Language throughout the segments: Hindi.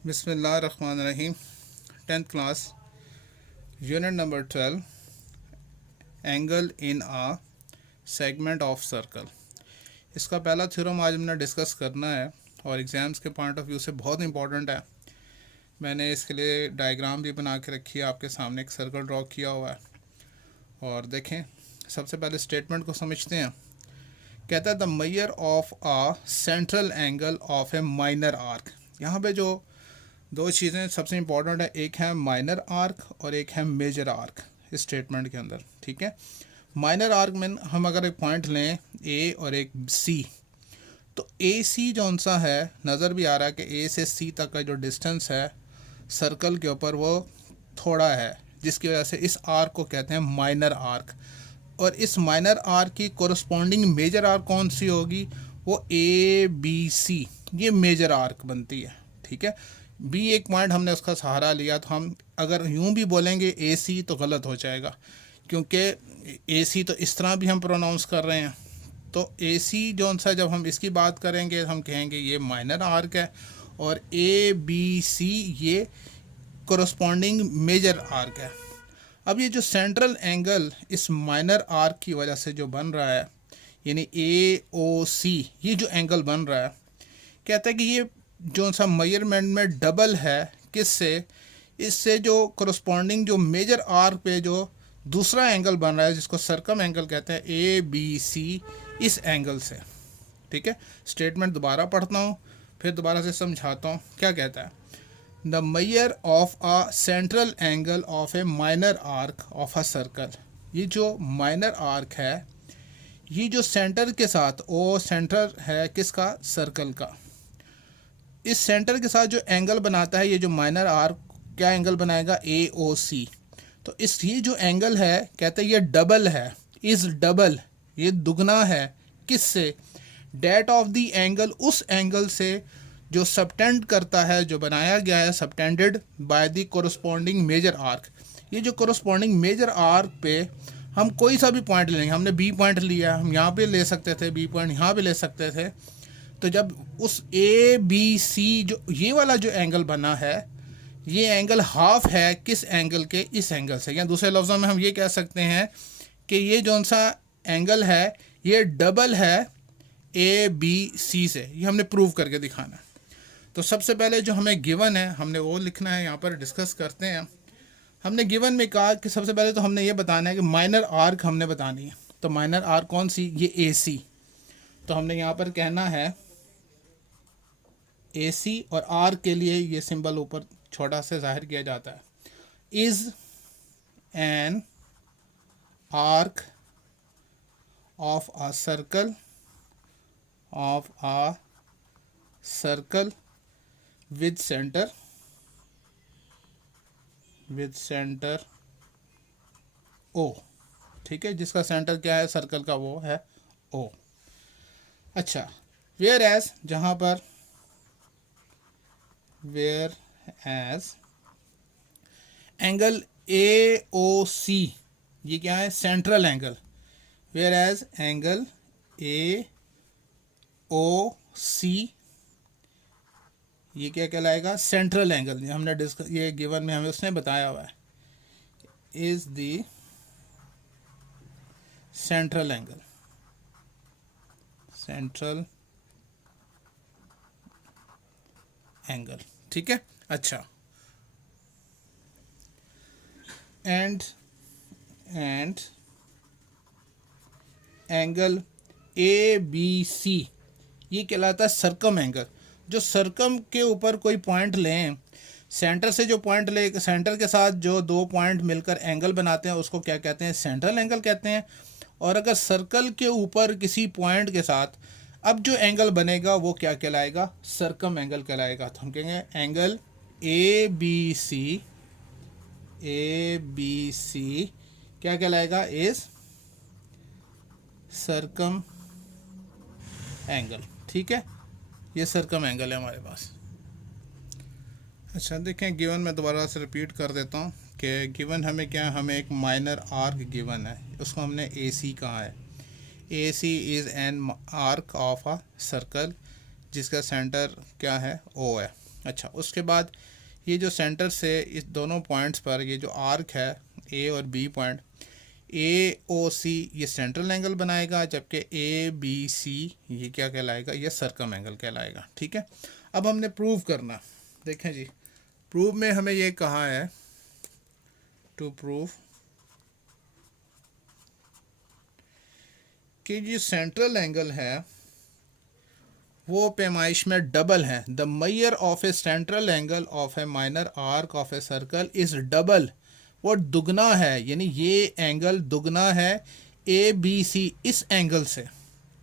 बिस्मिल्लाहिर्रहमानिर्रहीम। 10th class, unit number 12, angle in a segment of circle. इसका पहला थ्योरम आज हमने डिस्कस करना है और एग्ज़ाम्स के पॉइंट ऑफ व्यू से बहुत इंपॉर्टेंट है। मैंने इसके लिए डायग्राम भी बना के रखी है, आपके सामने एक सर्कल ड्रॉ किया हुआ है। और देखें, सबसे पहले स्टेटमेंट को समझते हैं। कहता है the measure of a central angle of a minor arc. यहाँ पे जो दो चीज़ें सबसे इंपॉर्टेंट है, एक है माइनर आर्क और एक है मेजर आर्क इस स्टेटमेंट के अंदर। ठीक है, माइनर आर्क में हम अगर एक पॉइंट लें ए और एक सी, तो ए सी जौन सा है, नज़र भी आ रहा है कि ए से सी तक का जो डिस्टेंस है सर्कल के ऊपर वो थोड़ा है, जिसकी वजह से इस आर्क को कहते हैं माइनर आर्क। और इस माइनर आर्क की कोरस्पॉन्डिंग मेजर आर्क कौन सी होगी? वो ए बी सी, ये मेजर आर्क बनती है। ठीक है, बी एक पॉइंट हमने उसका सहारा लिया, तो हम अगर यूं भी बोलेंगे ए सी तो गलत हो जाएगा, क्योंकि ए सी तो इस तरह भी हम प्रोनाउंस कर रहे हैं। तो ए सी जौन सा, जब हम इसकी बात करेंगे हम कहेंगे ये माइनर आर्क है, और ए बी सी ये कोरस्पॉन्डिंग मेजर आर्क है। अब ये जो सेंट्रल एंगल इस माइनर आर्क की वजह से जो बन रहा है, यानी ए ओ सी, ये जो एंगल बन रहा है, कहता है कि ये जो सा मेजरमेंट में डबल है, किससे? इससे जो कोरस्पॉन्डिंग जो मेजर आर्क पे जो दूसरा एंगल बन रहा है, जिसको सर्कम एंगल कहते हैं, ए बी सी, इस एंगल से। ठीक है, स्टेटमेंट दोबारा पढ़ता हूँ, फिर दोबारा से समझाता हूँ। क्या कहता है? The measure of a central angle of a minor arc of a circle. ये जो माइनर आर्क है, ये जो सेंटर के साथ, ओ सेंटर है किसका? सर्कल का। इस सेंटर के साथ जो एंगल बनाता है, ये जो माइनर आर्क क्या एंगल बनाएगा? ए ओ सी। तो इस ये जो एंगल है, कहते हैं ये डबल है, इज डबल, ये दुगना है। किससे? डेट ऑफ द एंगल, उस एंगल से जो सबटेंड करता है, जो बनाया गया है subtended by the corresponding major arc. ये जो कोरस्पॉन्डिंग मेजर आर्क पे हम कोई सा भी पॉइंट लेंगे, हमने बी पॉइंट लिया, हम यहाँ पे ले सकते थे, बी पॉइंट यहाँ पे ले सकते थे। तो जब उस ए बी सी, जो ये वाला जो एंगल बना है, ये एंगल हाफ है किस एंगल के? इस एंगल से। या दूसरे लफ्ज़ों में हम ये कह सकते हैं कि ये जौन सा एंगल है, ये डबल है ए बी सी से। ये हमने प्रूव करके दिखाना है। तो सबसे पहले जो हमें गिवन है, हमने वो लिखना है, यहाँ पर डिस्कस करते हैं। हमने गिवन में कहा कि सबसे पहले तो हमने ये बताना है कि माइनर आर्क हमने बतानी है। तो माइनर आर्क कौन सी? ये ए सी। तो हमने यहाँ पर कहना है ए सी, और आर के लिए ये सिंबल ऊपर छोटा से जाहिर किया जाता है। Is an arc of a circle, of a circle with centre, with centre O. ठीक है, जिसका सेंटर क्या है सर्कल का? वो है ओ। अच्छा, वेयर एज, जहाँ पर whereas angle A O C, ये क्या है? Central angle. Whereas angle A O C, ये क्या कहलाएगा? Central angle. हमने डिस्कस, ये गिवन में हमें उसने बताया हुआ है, is the central angle, central angle. ठीक है, अच्छा, and angle A B C, ये कहलाता है सर्कम एंगल। जो सर्कम के ऊपर कोई पॉइंट लें, सेंटर से जो पॉइंट ले, सेंटर के साथ जो दो पॉइंट मिलकर एंगल बनाते हैं, उसको क्या कहते हैं? सेंट्रल एंगल कहते हैं। और अगर सर्कल के ऊपर किसी पॉइंट के साथ अब जो एंगल बनेगा, वो क्या कहलाएगा? सर्कम एंगल कहलाएगा। तो हम कहेंगे angle A B C, A B C क्या कहलाएगा? Is circum angle. ठीक है, ये सर्कम एंगल है हमारे पास। अच्छा, देखें, गिवन में दोबारा से रिपीट कर देता हूँ कि गिवन हमें क्या है? हमें एक माइनर आर्क गिवन है, उसको हमने ए सी कहा है। A C is an arc of a circle, जिसका सेंटर क्या है? ओ है। अच्छा, उसके बाद ये जो सेंटर से इस दोनों पॉइंट्स पर ये जो आर्क है ए और बी पॉइंट, ए ओ सी ये सेंट्रल एंगल बनाएगा, जबकि ए बी सी ये क्या कहलाएगा, ये सर्कम एंगल कहलाएगा। ठीक है, अब हमने प्रूव करना, देखें जी, प्रूव में हमें ये कहा है टू प्रूव कि जो सेंट्रल एंगल है वो पैमाइश में डबल है। The measure of A central angle of a minor arc of a circle is double, वो दुगना है, यानी ये एंगल दुगना है ए बी सी इस एंगल से।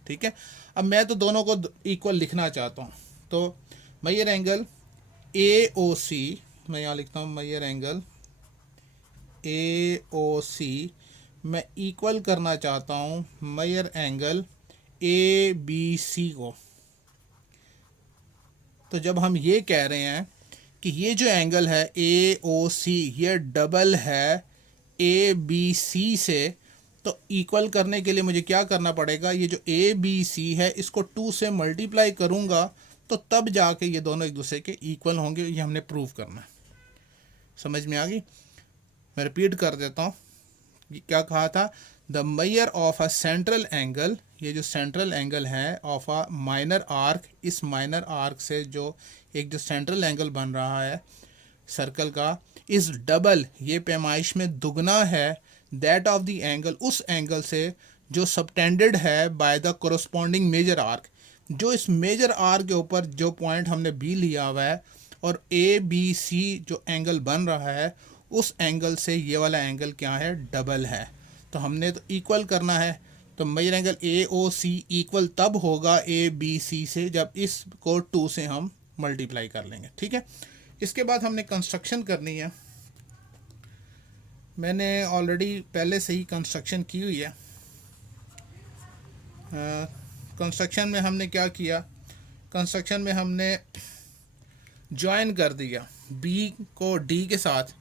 ठीक है, अब मैं तो दोनों को इक्वल लिखना चाहता हूँ, तो मेजर एंगल ए ओ सी, मैं यहाँ लिखता हूँ मेजर एंगल ए ओ सी मैं इक्वल करना चाहता हूँ measure angle A B C को। तो जब हम ये कह रहे हैं कि ये जो एंगल है ए ओ सी ये डबल है ए बी सी से, तो इक्वल करने के लिए मुझे क्या करना पड़ेगा, ये जो ए बी सी है इसको 2 से मल्टीप्लाई करूँगा तो तब जाके ये दोनों एक दूसरे के इक्वल होंगे। ये हमने प्रूव करना है। समझ में आ गई? मैं रिपीट कर देता हूँ, क्या कहा था, the measure of a central angle, ये जो सेंट्रल एंगल है ऑफ अ माइनर आर्क, इस माइनर आर्क से जो एक जो सेंट्रल एंगल बन रहा है सर्कल का, इस डबल ये पैमाइश में दुगना है दैट ऑफ द एंगल, उस एंगल से जो सबटेंडेड है by the corresponding major arc, जो इस मेजर आर्क के ऊपर जो पॉइंट हमने बी लिया हुआ है और ए बी सी जो एंगल बन रहा है उस एंगल से ये वाला एंगल क्या है, डबल है। तो हमने तो इक्वल करना है, तो measure angle A O C equal तब होगा ए बी सी से जब इसको 2 से हम मल्टीप्लाई कर लेंगे। ठीक है, इसके बाद हमने कंस्ट्रक्शन करनी है। मैंने ऑलरेडी पहले से ही कंस्ट्रक्शन की हुई है। कंस्ट्रक्शन में हमने क्या किया, कंस्ट्रक्शन में हमने ज्वाइन कर दिया बी को डी के साथ,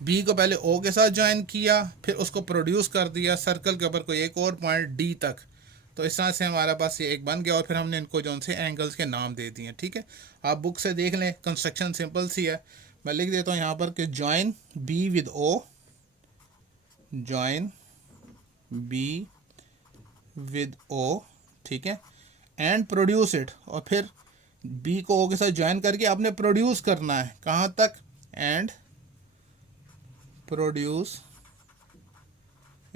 बी को पहले ओ के साथ ज्वाइन किया, फिर उसको प्रोड्यूस कर दिया सर्कल के ऊपर कोई एक और पॉइंट डी तक। तो इस तरह से हमारे पास ये एक बन गया और फिर हमने इनको जो से एंगल्स के नाम दे दिए। ठीक है, आप बुक से देख लें, कंस्ट्रक्शन सिंपल सी है। मैं लिख देता हूँ यहाँ पर कि join B with O, join B with O, ठीक है, एंड प्रोड्यूस इट, और फिर बी को ओ के साथ ज्वाइन करके आपने प्रोड्यूस करना है कहाँ तक, and produce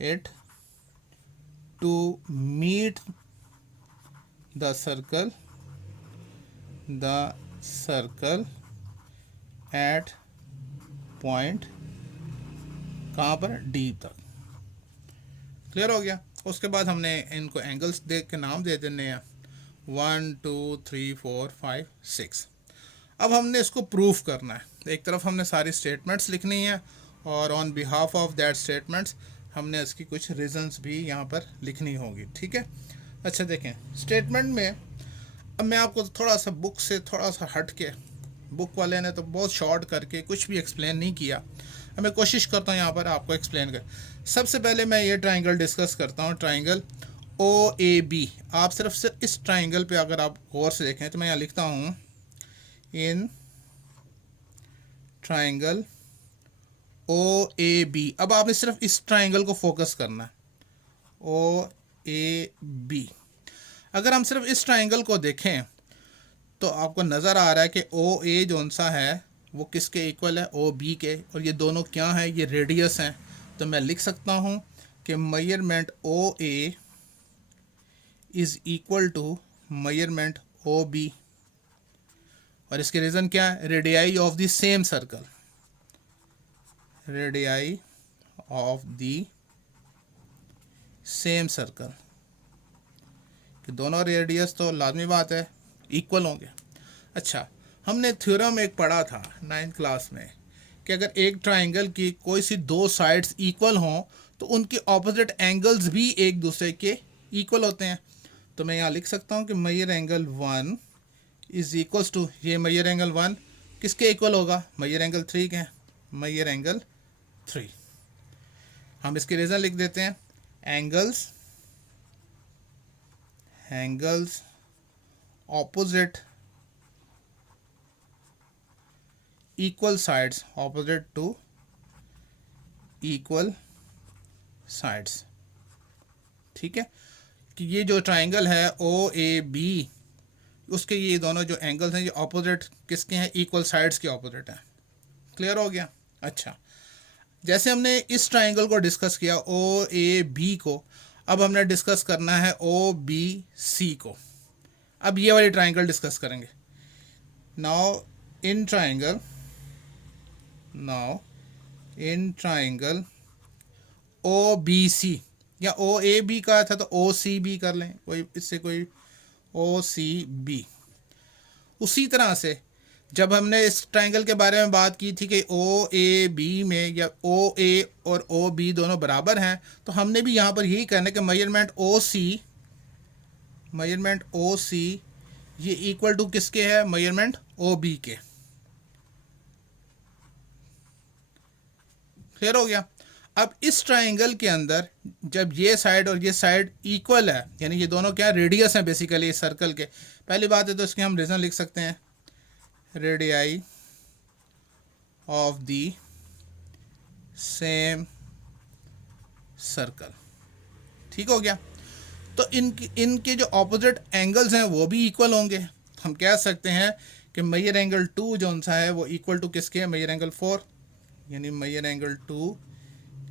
it to meet the circle at point कहाँ पर, डी तक। क्लियर हो गया? उसके बाद हमने इनको एंगल्स देख के नाम दे देने हैं 1 2 3 4 5 6। अब हमने इसको प्रूफ करना है। एक तरफ हमने सारी स्टेटमेंट्स लिखनी है और on behalf of that statements हमने इसकी कुछ रीजंस भी यहाँ पर लिखनी होगी। ठीक है, अच्छा देखें स्टेटमेंट में, अब मैं आपको थोड़ा सा बुक से थोड़ा सा हट के, बुक वाले ने तो बहुत शॉर्ट करके कुछ भी एक्सप्लेन नहीं किया, अब मैं कोशिश करता हूँ यहाँ पर आपको एक्सप्लेन कर। सबसे पहले मैं ये ट्राइंगल डिस्कस करता हूँ, ट्राइंगल ओ ए बी। आप सिर्फ इस ट्राइंगल पे अगर आप गौर से देखें तो मैं यहाँ लिखता हूँ इन ट्राइंगल ओ ए बी। अब आपने सिर्फ इस ट्राइंगल को फोकस करना है, ओ ए बी। अगर हम सिर्फ इस ट्राइंगल को देखें तो आपको नज़र आ रहा है कि ओ ए जो सा है वो किसके इक्वल है, ओ बी के, और ये दोनों क्या है, ये रेडियस हैं। तो मैं लिख सकता हूँ कि measurement O A is equal to measurement O B, और इसके रीज़न क्या है, radii of the same circle, radii of the same circle, कि दोनों रेडियस तो लाजमी बात है इक्वल होंगे। अच्छा, हमने थ्योरम एक पढ़ा था 9th क्लास में कि अगर एक ट्राइंगल की कोई सी दो साइड्स इक्वल हों तो उनके ऑपोजिट एंगल्स भी एक दूसरे के इक्वल होते हैं। तो मैं यहाँ लिख सकता हूँ कि measure angle 1 is equals to, ये मेजर एंगल 1 किसके इक्वल होगा, मेजर एंगल 3 के, मेजर एंगल 3। हम इसके रीज़न लिख देते हैं, angles opposite equal sides, opposite to equal sides. ठीक है, कि ये जो ट्राइंगल है ओ ए बी, उसके ये दोनों जो एंगल्स हैं ये ऑपोजिट किसके हैं, इक्वल साइड्स के ऑपोजिट हैं। क्लियर हो गया। अच्छा, जैसे हमने इस ट्राइंगल को डिस्कस किया ओ ए बी को, अब हमने डिस्कस करना है ओ बी सी को। अब ये वाली ट्राइंगल डिस्कस करेंगे। Now in triangle O B C, या ओ ए बी का था तो ओ सी बी कर लें, कोई इससे कोई ओ सी बी। उसी तरह से जब हमने इस ट्राइंगल के बारे में बात की थी कि ओ ए बी में या ओ ए और ओ बी दोनों बराबर हैं, तो हमने भी यहाँ पर यही करना है कि मेजरमेंट ओ सी ये इक्वल टू किसके है, मेजरमेंट ओ बी के। क्लियर हो गया। अब इस ट्राइंगल के अंदर जब ये साइड और ये साइड इक्वल है, यानी ये दोनों क्या रेडियस हैं बेसिकली इस सर्कल के, पहली बात है तो इसके हम रीजन लिख सकते हैं, radii of the same circle. ठीक हो गया। तो इनके जो ऑपोजिट एंगल्स हैं वो भी इक्वल होंगे। हम कह सकते हैं कि मेजर एंगल 2 जो सा है वो इक्वल टू किसके है, मेजर एंगल 4, यानी measure angle 2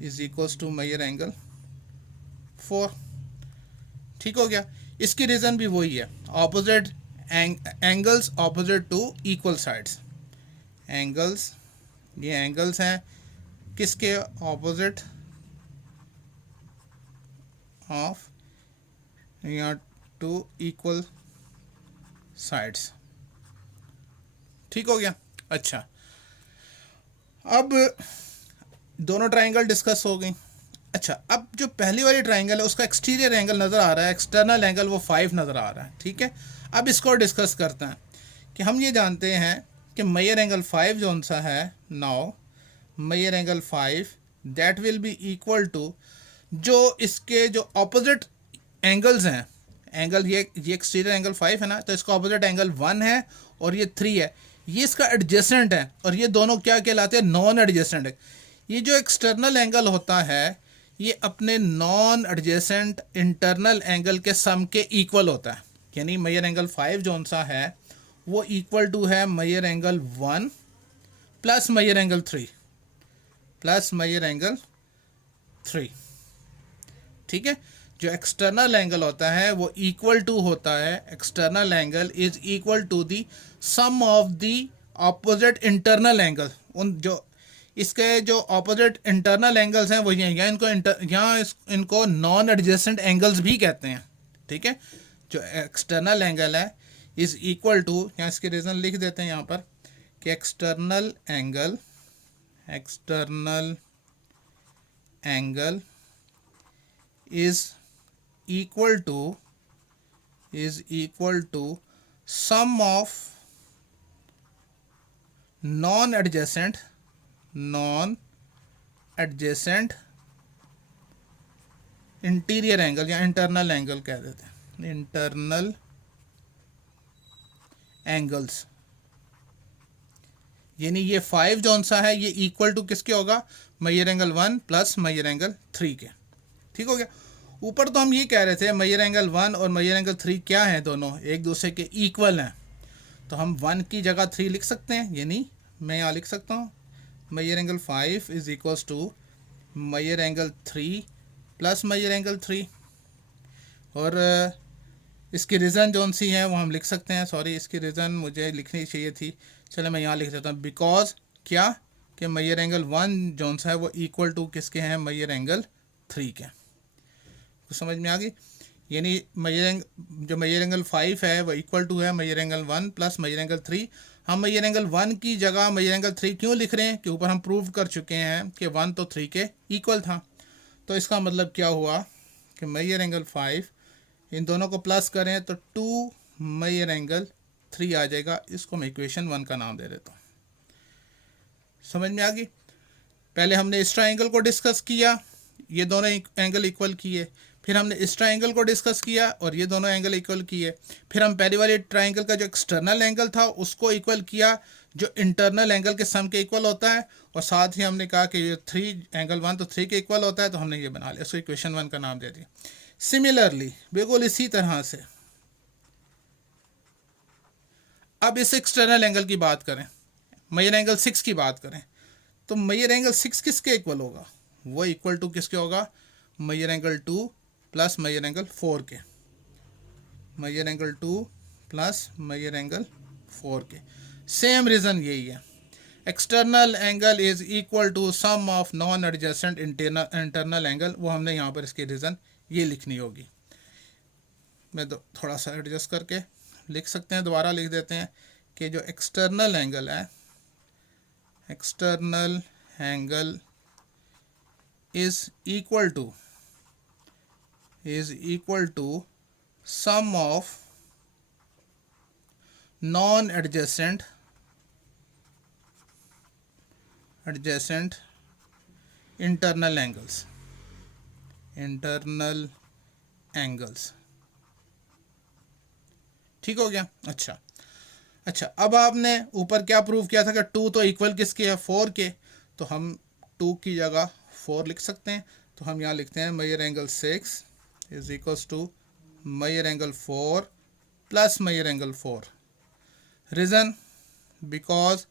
is equals to measure angle 4। ठीक हो गया। इसकी रीज़न भी वही है, opposite angles opposite to equal sides. Angles, ये एंगल्स हैं किसके ऑपोजिट ऑफ या टू इक्वल साइड्स। ठीक हो गया। अच्छा, अब दोनों ट्राइंगल डिस्कस हो गई। अच्छा, अब जो पहली वाली ट्राइंगल है उसका एक्सटीरियर एंगल नज़र आ रहा है, एक्सटर्नल एंगल वो 5 नज़र आ रहा है। ठीक है, अब इसको डिस्कस करते हैं कि हम ये जानते हैं कि मेजर एंगल 5 जो सा है, now measure angle 5 that will be equal to जो इसके जो ऑपोजिट एंगल्स हैं, एंगल ये एक्सटीरियर एंगल 5 है ना, तो इसका ऑपोजिट एंगल 1 है और ये 3 है, ये इसका एडजेसेंट है, और ये दोनों क्या कहलाते हैं, नॉन एडजेसेंट है। ये जो एक्सटर्नल एंगल होता है ये अपने नॉन एडजेसेंट इंटरनल एंगल के सम के इक्वल होता है। यानी मेजर एंगल 5 जो सा है वो इक्वल टू है measure angle 1 plus measure angle 3 plus measure angle 3। ठीक है, जो एक्सटर्नल एंगल होता है वो इक्वल टू होता है, external angle is equal to the sum of the opposite internal angle. उन जो इसके जो ऑपोजिट इंटरनल एंगल्स हैं वो ये यहाँ इनको नॉन एडजेसेंट एंगल्स भी कहते हैं। ठीक है, जो एक्सटर्नल एंगल है इज इक्वल टू, यहाँ इसके रीज़न लिख देते हैं यहाँ पर कि external angle is equal to sum of non adjacent interior angle या इंटरनल एंगल कह देते हैं, इंटरनल एंगल्स। यानी ये 5 जो सा है ये इक्वल टू किसके होगा, measure angle 1 plus measure angle 3 के। ठीक हो गया। ऊपर तो हम ये कह रहे थे मेजर एंगल 1 और मेजर एंगल 3 क्या है, दोनों एक दूसरे के इक्वल हैं, तो हम 1 की जगह 3 लिख सकते हैं। यानी मैं यहाँ लिख सकता हूँ measure angle 5 is equals to measure angle 3 plus measure angle 3। और इसकी रीज़न जो सी है वो हम लिख सकते हैं, सॉरी इसकी रीज़न मुझे लिखनी चाहिए थी, चलो मैं यहाँ लिख देता हूँ, बिकॉज क्या कि मेजर एंगल 1 जो सा है वो इक्वल टू किसके हैं, मेजर एंगल 3 के। तो समझ में आ गई। यानी जो मेजर एंगल 5 है वो इक्वल टू है measure angle 1 plus measure angle 3। हम मेजर एंगल 1 की जगह मेजर एंगल 3 क्यों लिख रहे हैं, कि ऊपर हम प्रूव कर चुके हैं कि 1 तो 3 के इक्वल था। तो इसका मतलब क्या हुआ कि मेजर एंगल 5 इन दोनों को प्लस करें तो 2 मेजर एंगल 3 आ जाएगा। इसको मैं इक्वेशन 1 का नाम दे देता हूँ। समझ में आ गई। पहले हमने इस ट्राइंगल को डिस्कस किया, ये दोनों एंगल इक्वल किए, फिर हमने इस ट्राइंगल को डिस्कस किया और ये दोनों एंगल इक्वल किए, फिर हम पहले वाले ट्राइंगल का जो एक्सटर्नल एंगल था उसको इक्वल किया, जो इंटरनल एंगल के सम के इक्वल होता है, और साथ ही हमने कहा कि ये 3 एंगल 1 तो 3 के इक्वल होता है, तो हमने ये बना लिया, इसको इक्वेशन 1 का नाम दे दिया। सिमिलरली बिल्कुल इसी तरह से अब इस एक्सटर्नल एंगल की बात करें, मेजर एंगल 6 की बात करें, तो मेजर एंगल 6 किसके इक्वल होगा? वो इक्वल टू किसके होगा? Measure angle 2 plus measure angle 4 के। Measure angle 2 plus measure angle 4 के। सेम रीज़न यही है, external angle is equal to sum of non adjacent internal angle. वो हमने यहाँ पर इसकी रीज़न ये लिखनी होगी। मैं थोड़ा सा एडजस्ट करके लिख सकते हैं, दोबारा लिख देते हैं कि जो एक्सटर्नल एंगल है, external angle is equal to sum of non adjacent internal angles. ठीक हो गया? अच्छा, अब आपने ऊपर क्या प्रूव किया था कि 2 तो इक्वल किसके है? 4 के। तो हम 2 की जगह 4 लिख सकते हैं। तो हम यहाँ लिखते हैं measure angle 6 is equals to measure angle 4 plus measure angle 4। Reason because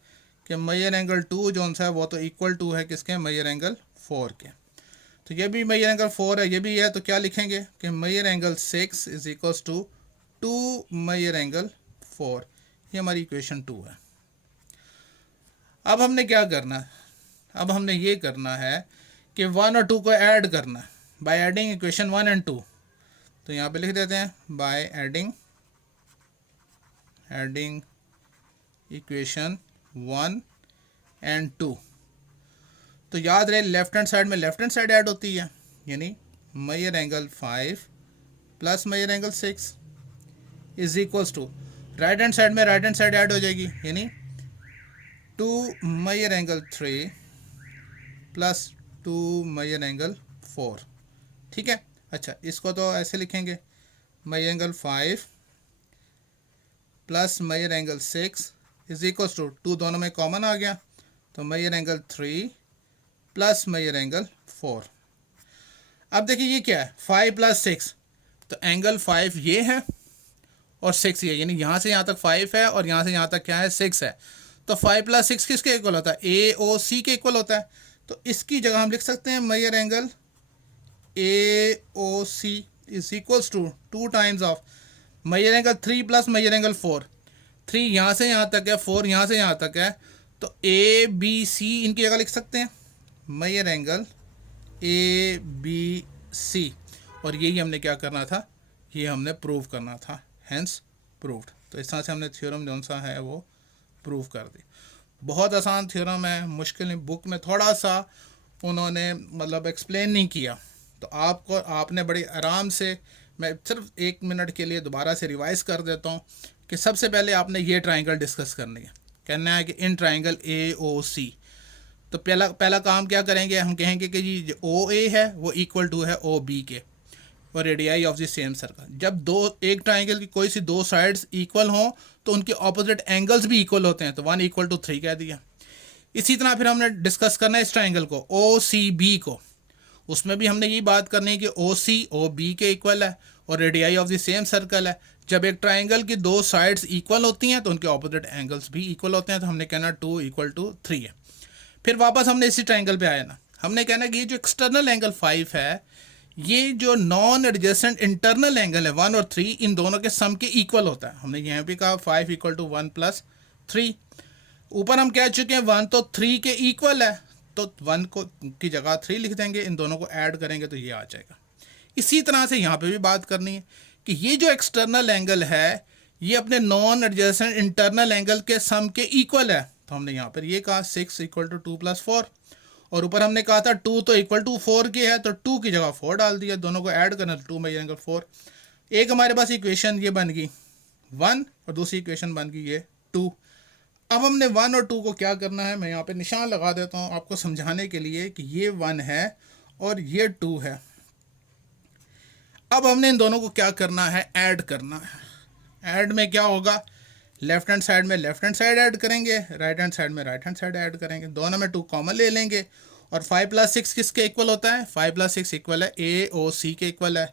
कि मेजर एंगल 2 जो सा है वो तो इक्वल टू है किसके? मेजर एंगल 4 के। तो ये भी मेजर एंगल 4 है, ये भी है, तो क्या लिखेंगे कि measure angle 6 is equals to 2 measure angle 4। ये हमारी इक्वेशन 2 है। अब हमने क्या करना है? अब हमने ये करना है कि 1 और 2 को ऐड करना है बाय एडिंग इक्वेशन 1 एंड 2। तो यहाँ पे लिख देते हैं बाय एडिंग इक्वेशन 1 एंड 2। तो याद रहे लेफ्ट हैंड साइड में लेफ्ट हैंड साइड ऐड होती है, यानी measure angle 5 plus measure angle 6 is equals to right hand side में राइट हैंड साइड ऐड हो जाएगी, यानी 2 measure angle 3 plus 2 measure angle 4। ठीक है? अच्छा, इसको तो ऐसे लिखेंगे measure angle 5 plus measure angle 6 is equals to 2 दोनों में कॉमन आ गया, तो measure angle 3 plus measure angle 4। अब देखिए ये क्या है? 5 प्लस 6, तो एंगल 5 ये है और 6 ये, यानी यहाँ से यहाँ तक 5 है और यहाँ से यहाँ तक क्या है? 6 है। तो 5 प्लस 6 किसके इक्वल होता है? AOC के इक्वल होता है। तो इसकी जगह हम लिख सकते हैं measure angle AOC is equals to 2 times of measure angle 3 plus measure angle 4। 3 यहाँ से यहाँ तक है, 4 यहाँ से यहाँ तक है, तो ABC इनकी जगह लिख सकते हैं मेजर एंगल ABC। और यही हमने क्या करना था? ये हमने प्रूव करना था, हैंस प्रूव्ड। तो इस तरह से हमने थ्योरम जो सा है वो प्रूव कर दी। बहुत आसान थ्योरम है, मुश्किल नहीं, बुक में थोड़ा सा उन्होंने मतलब एक्सप्लेन नहीं किया, तो आपने बड़ी आराम से, मैं सिर्फ 1 मिनट के लिए दोबारा से रिवाइज़ कर देता हूँ कि सबसे पहले आपने ये ट्राइंगल डिस्कस करनी है। कहना है कि इन ट्राइंगल AOC, तो पहला काम क्या करेंगे? हम कहेंगे कि जी जो OA है वो इक्वल टू है OB के, और radii of the same circle. जब एक ट्राइंगल की कोई सी 2 साइड्स इक्वल हों तो उनके ऑपोजिट एंगल्स भी इक्वल होते हैं, तो 1 इक्वल टू 3 कह दिया। इसी तरह फिर हमने डिस्कस करना है इस ट्राइंगल को OCB को, उसमें भी हमने यही बात करनी है कि OC OB के इक्वल है और radii of the same circle है। जब एक ट्राइंगल की 2 साइड्स इक्वल होती हैं तो उनके ऑपोजिट एंगल्स भी इक्वल होते हैं, तो हमने कहना 2 इक्वल टू 3 है। फिर वापस हमने इसी ट्राइंगल पे आया ना, हमने कहना कि ये जो एक्सटर्नल एंगल 5 है, ये जो नॉन एडजेसेंट इंटरनल एंगल है 1 और 3, इन दोनों के सम के इक्वल होता है। हमने यहाँ पे कहा 5 इक्वल टू 1 प्लस 3। ऊपर हम कह चुके हैं 1 तो 3 के इक्वल है, तो 1 को की जगह 3 लिख देंगे, इन दोनों को ऐड करेंगे तो ये आ जाएगा। इसी तरह से यहाँ पे भी बात करनी है कि ये जो एक्सटर्नल एंगल है ये अपने नॉन एडजेसेंट इंटरनल एंगल के सम के इक्वल है। तो हमने यहाँ पर ये कहा 6 इक्वल टू 2 प्लस 4, और ऊपर हमने कहा था 2 तो इक्वल टू 4 के है, तो 2 की जगह 4 डाल दिया, दोनों को ऐड करना 2 मेजर एंगल 4। एक हमारे पास इक्वेशन ये बन गई 1 और दूसरी इक्वेशन बन गई ये 2। अब हमने 1 और 2 को क्या करना है? मैं यहाँ पे निशान लगा देता हूँ आपको समझाने के लिए कि ये 1 है और ये 2 है। अब हमने इन दोनों को क्या करना है? ऐड करना है। ऐड में क्या होगा लेफ्ट हैंड साइड में लेफ्ट हैंड साइड ऐड करेंगे, राइट हैंड साइड में राइट हैंड साइड ऐड करेंगे, दोनों में 2 कॉमन ले लेंगे। और 5 + 6 किसके इक्वल होता है? 5 + 6 इक्वल है ए ओ सी के इक्वल है,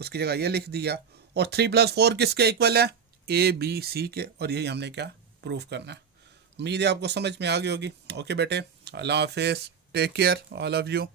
उसकी जगह ये लिख दिया। और 3 + 4 किसके इक्वल है? ए बी सी के, और यही हमने क्या प्रूफ करना है। उम्मीद है आपको समझ में आ गई होगी। ओके बेटे, अल्लाह हाफिज़, take care all of you.